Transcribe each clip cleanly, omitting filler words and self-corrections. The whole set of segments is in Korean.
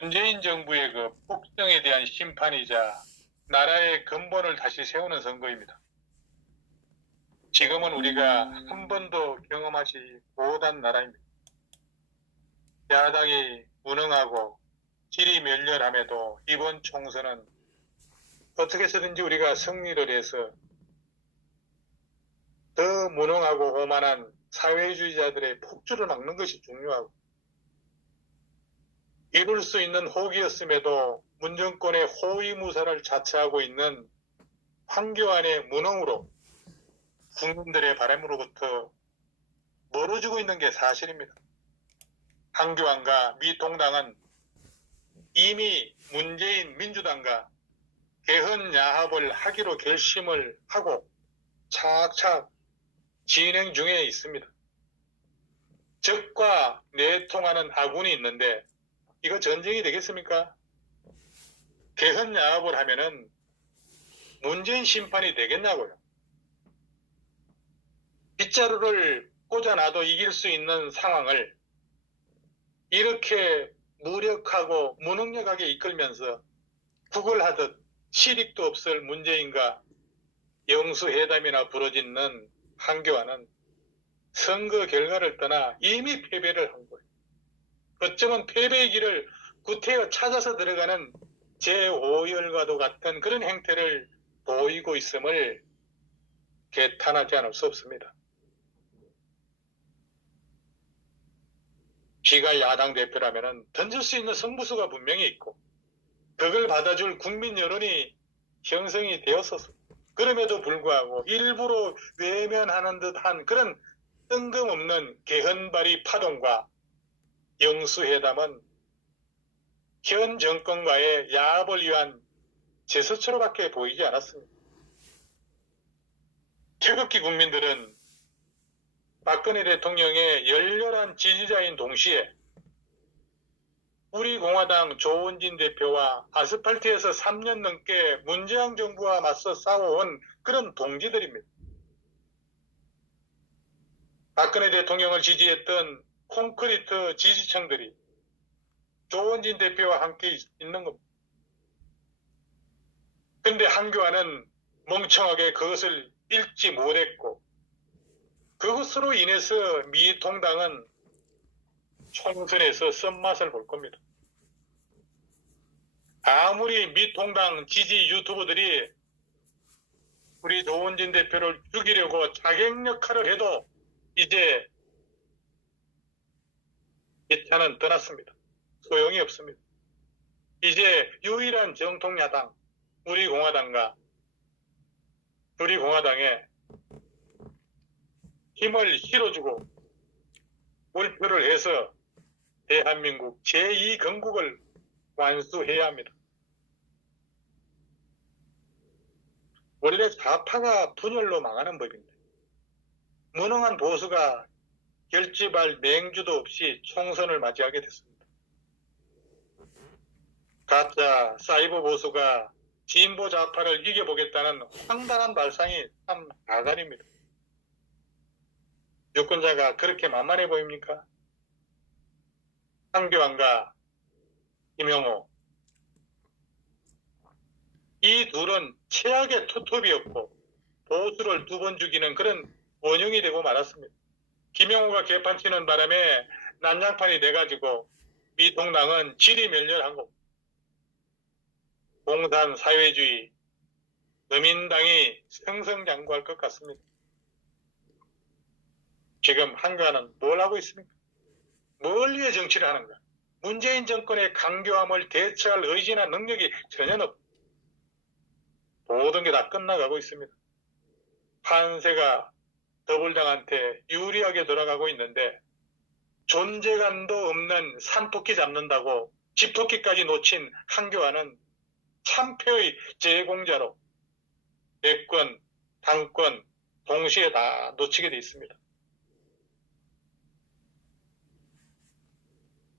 문재인 정부의 그 폭정에 대한 심판이자 나라의 근본을 다시 세우는 선거입니다. 지금은 우리가 한 번도 경험하지 못한 나라입니다. 야당이 무능하고 질이 멸렬함에도 이번 총선은 어떻게 해서든지 우리가 승리를 해서 더 무능하고 오만한 사회주의자들의 폭주를 막는 것이 중요하고, 이룰 수 있는 호기였음에도 문정권의 호위무사를 자처하고 있는 황교안의 무능으로 국민들의 바람으로부터 멀어지고 있는 게 사실입니다. 황교안과 미통당은 이미 문재인 민주당과 개헌야합을 하기로 결심을 하고 착착 진행 중에 있습니다. 적과 내통하는 아군이 있는데 이거 전쟁이 되겠습니까? 개헌야합을 하면은 문재인 심판이 되겠냐고요. 빗자루를 꽂아놔도 이길 수 있는 상황을 이렇게 무력하고 무능력하게 이끌면서 구걸하듯 실익도 없을 문재인과 영수회담이나 부러짓는 황교안은 선거 결과를 떠나 이미 패배를 한 거예요. 어쩌면 패배의 길을 구태여 찾아서 들어가는 제5열과도 같은 그런 행태를 보이고 있음을 개탄하지 않을 수 없습니다. 지가 야당 대표라면 던질 수 있는 승부수가 분명히 있고 그걸 받아줄 국민 여론이 형성이 되었었어. 그럼에도 불구하고 일부러 외면하는 듯한 그런 뜬금없는 개헌발의 파동과 영수회담은 현 정권과의 야합을 위한 제스처로밖에 보이지 않았습니다. 태극기 국민들은 박근혜 대통령의 열렬한 지지자인 동시에 우리 공화당 조원진 대표와 아스팔트에서 3년 넘게 문재인 정부와 맞서 싸워온 그런 동지들입니다. 박근혜 대통령을 지지했던 콘크리트 지지층들이 조원진 대표와 함께 있는 겁니다. 근데 황교안은 멍청하게 그것을 읽지 못했고 그것으로 인해서 미통당은 총선에서 쓴맛을 볼 겁니다. 아무리 미통당 지지 유튜버들이 우리 조원진 대표를 죽이려고 자객 역할을 해도 이제 이 차는 떠났습니다. 소용이 없습니다. 이제 유일한 정통 야당 우리 공화당에 힘을 실어주고 월표를 해서 대한민국 제2건국을 완수해야 합니다. 원래 좌파가 분열로 망하는 법인데 무능한 보수가 결집할 맹주도 없이 총선을 맞이하게 됐습니다. 가짜 사이버 보수가 진보 좌파를 이겨보겠다는 황당한 발상이 참 가관입니다. 유권자가 그렇게 만만해 보입니까? 황교안과 김영호 이 둘은 최악의 투톱이었고 보수를 2번 죽이는 그런 원흉이 되고 말았습니다. 김영호가 개판치는 바람에 난장판이 돼가지고 미통당은 질이 멸렬한 겁니다. 공산 사회주의 어민당이 승승장구할 것 같습니다. 지금 황교안은 뭘 하고 있습니까? 뭘 위해 정치를 하는가? 문재인 정권의 강교함을 대처할 의지나 능력이 전혀 없고 모든 게 다 끝나가고 있습니다. 판세가 더불당한테 유리하게 돌아가고 있는데 존재감도 없는 산토끼 잡는다고 집토끼까지 놓친 황교안은 참패의 제공자로 대권, 당권 동시에 다 놓치게 돼 있습니다.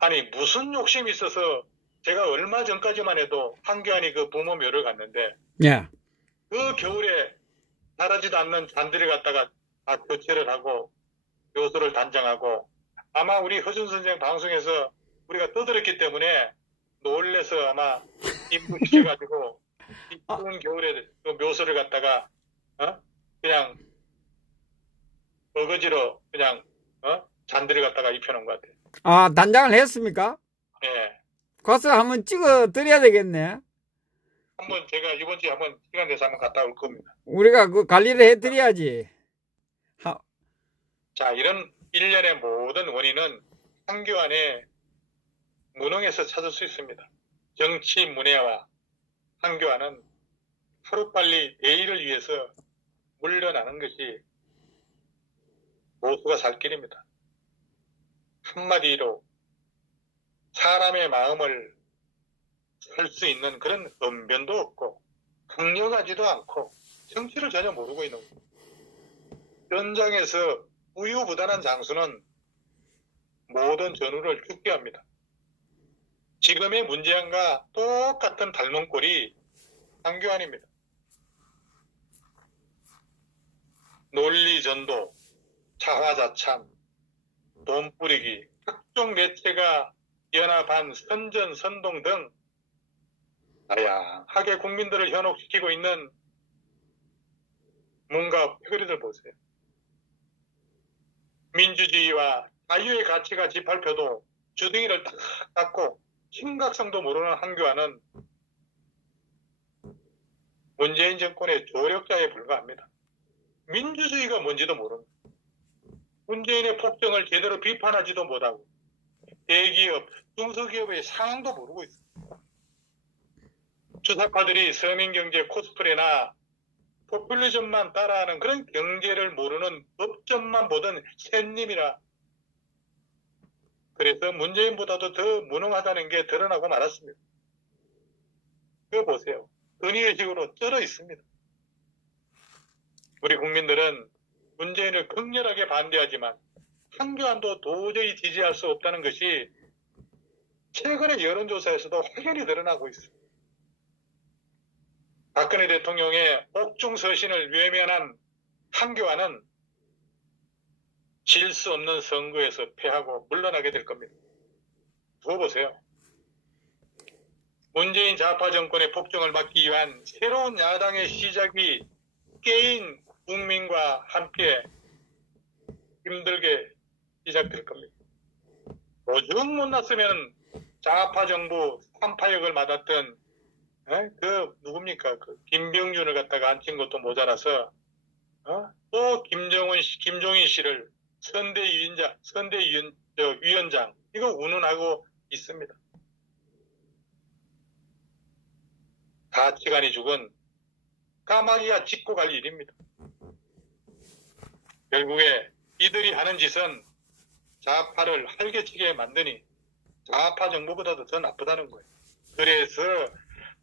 아니 무슨 욕심이 있어서 제가 얼마 전까지만 해도 황교안이 그 부모 묘를 갔는데 그 겨울에 자라지도 않는 잔디를 갖다가 다 교체를 하고 묘소를 단장하고 아마 우리 허준 선생 방송에서 우리가 떠들었기 때문에 놀래서 아마 입부시켜가지고 이 아, 추운 겨울에 그 묘소를 갖다가 그냥 어거지로 그냥 잔디를 갖다가 입혀놓은 것 같아요. 아, 단장을 했습니까? 예. 가서 한번 찍어 드려야 되겠네. 한번 제가 이번 주에 한번 시간 내서 한번 갔다 올 겁니다. 우리가 그 관리를 해 드려야지. 자, 이런 일련의 모든 원인은 한교안의 무능에서 찾을 수 있습니다. 정치 문외와 한교안은 하루빨리 내일을 위해서 물러나는 것이 모두가 살 길입니다. 한마디로 사람의 마음을 살 수 있는 그런 언변도 없고 강력하지도 않고 정치를 전혀 모르고 있는 거예요. 현장에서 우유부단한 장수는 모든 전우를 죽게 합니다. 지금의 문재인과 똑같은 닮은 꼴이 한교안입니다. 논리전도, 자화자찬, 돈 뿌리기, 각종 매체가 연합한 선전선동 등 다양하게 국민들을 현혹시키고 있는 뭔가 표리들 보세요. 민주주의와 자유의 가치가 짓밟혀도 주둥이를 딱 닫고 심각성도 모르는 한교안은 문재인 정권의 조력자에 불과합니다. 민주주의가 뭔지도 모릅니다. 문재인의 폭정을 제대로 비판하지도 못하고 대기업, 중소기업의 상황도 모르고 있습니다. 주사파들이 서민경제 코스프레나 포퓰리즘만 따라하는 그런 경제를 모르는 법전만 보던 샌님이라 그래서 문재인보다도 더 무능하다는 게 드러나고 말았습니다. 그거 보세요. 근위의식으로 쩔어 있습니다. 우리 국민들은 문재인을 극렬하게 반대하지만 한교안도 도저히 지지할 수 없다는 것이 최근의 여론조사에서도 확연히 드러나고 있습니다. 박근혜 대통령의 옥중서신을 외면한 한교안은 질 수 없는 선거에서 패하고 물러나게 될 겁니다. 두고 보세요. 문재인 좌파 정권의 폭정을 막기 위한 새로운 야당의 시작이 깨인 국민과 함께 힘들게 시작될 겁니다. 오죽 못났으면 좌파 정부 3파역을 맡았던 누굽니까? 그 김병준을 갖다가 앉힌 것도 모자라서 또 김종인 씨를 위원장 이거 운운하고 있습니다. 가치관이 죽은 까마귀가 짚고 갈 일입니다. 결국에 이들이 하는 짓은 좌파를 활개치게 만드니 좌파 정부보다도 더 나쁘다는 거예요. 그래서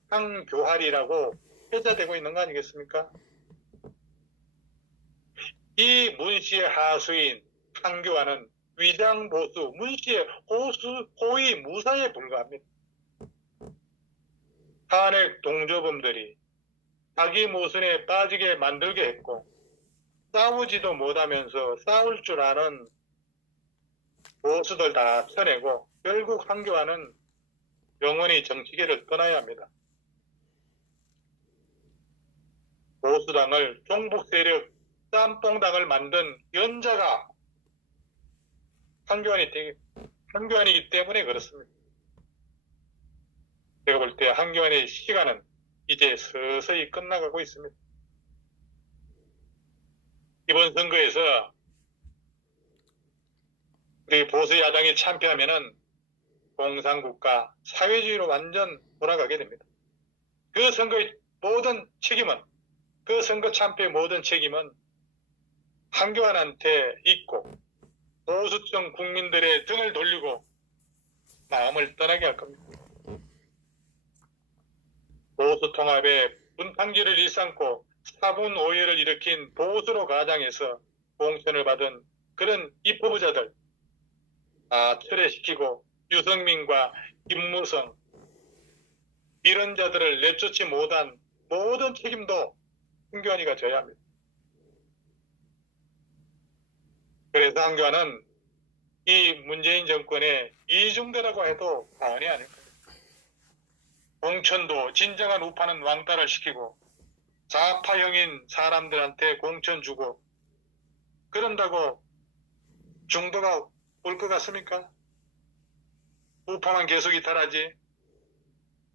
한교활이라고 회자되고 있는 거 아니겠습니까? 이 문씨의 하수인 한교안은 위장보수, 문씨의 호의 무사에 불과합니다. 탄핵 동조범들이 자기 모순에 빠지게 만들게 했고 싸우지도 못하면서 싸울 줄 아는 보수들 다 쳐내고 결국 한교안은 영원히 정치계를 떠나야 합니다. 보수당을 종북 세력 짬뽕당을 만든 연자가 한교안이기 때문에 그렇습니다. 제가 볼 때 한교안의 시간은 이제 서서히 끝나가고 있습니다. 이번 선거에서 우리 보수 야당이 참패하면은 공산국가 사회주의로 완전 돌아가게 됩니다. 그 선거의 모든 책임은 그 선거 참패의 모든 책임은 한교안한테 있고 보수층 국민들의 등을 돌리고 마음을 떠나게 할 겁니다. 보수 통합에 분탕질을 일삼고 사분오해를 일으킨 보수로 가장해서 공천을 받은 그런 입후보자들 다 철회시키고 유승민과 김무성 이런 자들을 내쫓지 못한 모든 책임도 한교안이가 져야 합니다. 그래서 한교안은 이 문재인 정권의 이중대라고 해도 과언이 아닐 겁니다. 공천도 진정한 우파는 왕따를 시키고 좌파형인 사람들한테 공천 주고 그런다고 중도가 올 것 같습니까? 우파만 계속 이탈하지.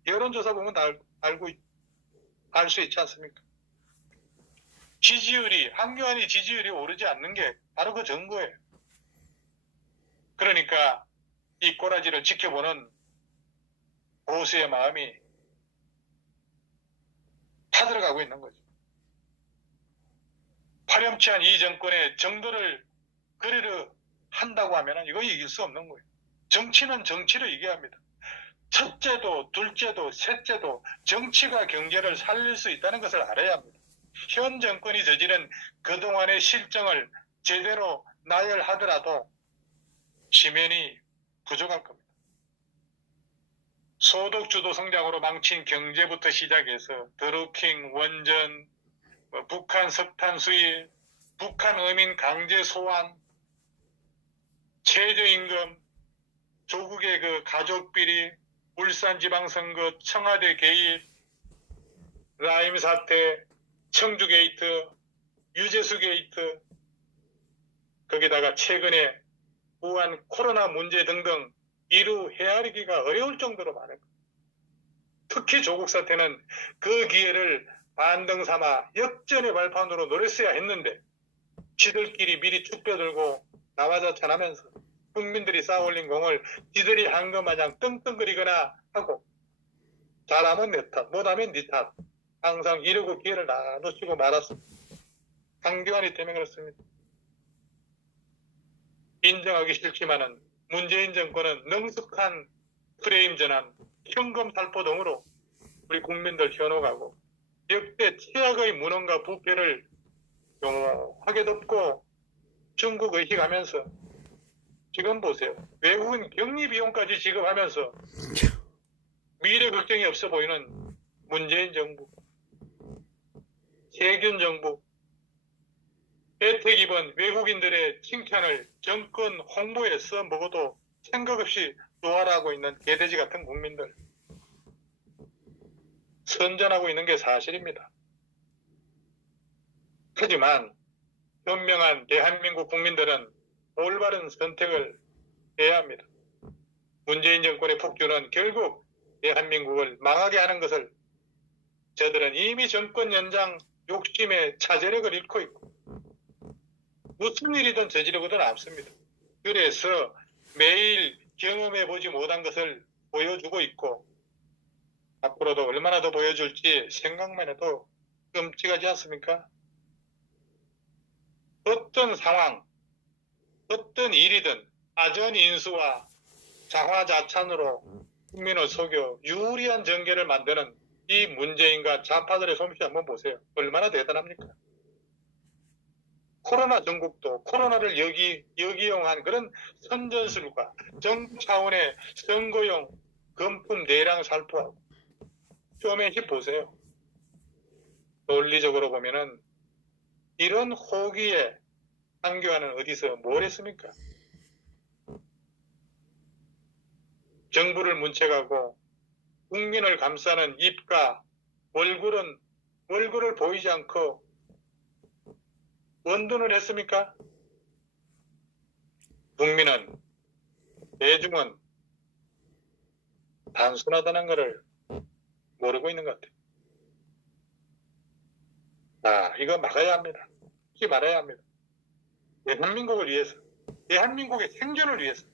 여론조사 보면 다 알 수 있지 않습니까? 한교안이 지지율이 오르지 않는 게 바로 그 증거예요. 그러니까 이 꼬라지를 지켜보는 보수의 마음이 타들어가고 있는 거죠. 파렴치한 이 정권의 정도를 그리려 한다고 하면 이거 이길 수 없는 거예요. 정치는 정치로 이겨야 합니다. 첫째도 둘째도 셋째도 정치가 경제를 살릴 수 있다는 것을 알아야 합니다. 현 정권이 저지른 그동안의 실정을 제대로 나열하더라도 지면이 부족할 겁니다. 소득주도 성장으로 망친 경제부터 시작해서 드루킹, 원전, 북한 석탄 수입, 북한 어민 강제 소환, 최저임금, 조국의 그 가족비리, 울산지방선거, 청와대 개입, 라임 사태, 청주 게이트, 유재수 게이트, 거기다가 최근에 우한 코로나 문제 등등 이루 헤아리기가 어려울 정도로 많은 것. 특히 조국 사태는 그 기회를 반등 삼아 역전의 발판으로 노렸어야 했는데 지들끼리 미리 축 빼들고 나와자찬하면서 국민들이 쌓아올린 공을 지들이 한 것 마냥 떵떵거리거나 하고 잘하면 내 탓, 못하면 네 탓. 항상 이러고 기회를 놓치고 말았습니다. 한교안이 때문에 그렇습니다. 인정하기 싫지만은 문재인 정권은 능숙한 프레임 전환, 현금 살포 등으로 우리 국민들 현혹하고 역대 최악의 무능과 부패를 용하게 덮고 중국 의식하면서 지금 보세요. 외국인 격리 비용까지 지급하면서 미래 걱정이 없어 보이는 문재인 정부, 세균 정부, 혜택 입은 외국인들의 칭찬을 정권 홍보에 써 먹어도 생각 없이 노하라고 있는 개돼지 같은 국민들. 선전하고 있는 게 사실입니다. 하지만 현명한 대한민국 국민들은 올바른 선택을 해야 합니다. 문재인 정권의 폭주는 결국 대한민국을 망하게 하는 것을 저들은 이미 정권 연장 욕심에 차제력을 잃고 있고 무슨 일이든 저지르고는 않습니다. 그래서 매일 경험해보지 못한 것을 보여주고 있고 앞으로도 얼마나 더 보여줄지 생각만 해도 끔찍하지 않습니까? 어떤 상황, 어떤 일이든 아전인수와 자화자찬으로 국민을 속여 유리한 전개를 만드는 이 문재인과 좌파들의 솜씨 한번 보세요. 얼마나 대단합니까? 코로나 전국도 코로나를 역이용한 그런 선전술과 정부 차원의 선거용 금품 대량 살포하고 쇼맨십 보세요. 논리적으로 보면은 이런 호기에 한교안은 어디서 뭘 했습니까? 정부를 문책하고 국민을 감싸는 입과 얼굴을 보이지 않고 원둔을 했습니까? 국민은, 대중은 단순하다는 것을 모르고 있는 것 같아요. 이거 막아야 합니다. 하지 말아야 합니다. 대한민국을 위해서, 대한민국의 생존을 위해서.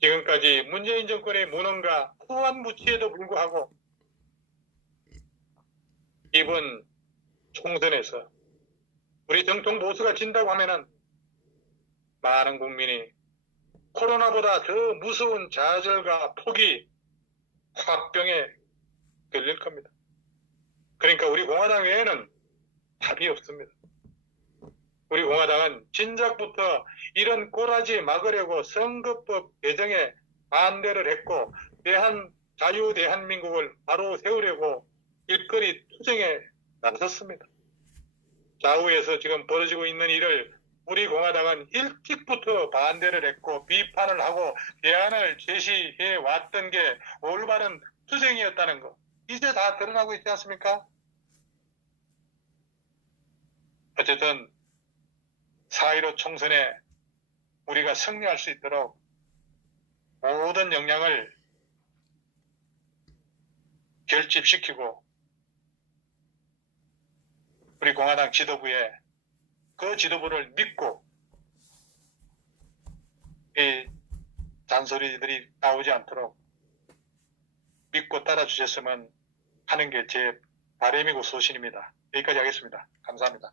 지금까지 문재인 정권의 무능과 후한 무치에도 불구하고 이번 총선에서 우리 정통 보수가 진다고 하면은 많은 국민이 코로나보다 더 무서운 좌절과 포기, 화병에 걸릴 겁니다. 그러니까 우리 공화당 외에는 답이 없습니다. 우리 공화당은 진작부터 이런 꼬라지 막으려고 선거법 개정에 반대를 했고 자유대한민국을 바로 세우려고 일거리 투쟁에 나섰습니다. 좌우에서 지금 벌어지고 있는 일을 우리 공화당은 일찍부터 반대를 했고 비판을 하고 대안을 제시해 왔던 게 올바른 투쟁이었다는 거. 이제 다 드러나고 있지 않습니까? 어쨌든 4.15 총선에 우리가 승리할 수 있도록 모든 역량을 결집시키고 우리 공화당 지도부에 그 지도부를 믿고 이 잔소리들이 나오지 않도록 믿고 따라주셨으면 하는 게 제 바람이고 소신입니다. 여기까지 하겠습니다. 감사합니다.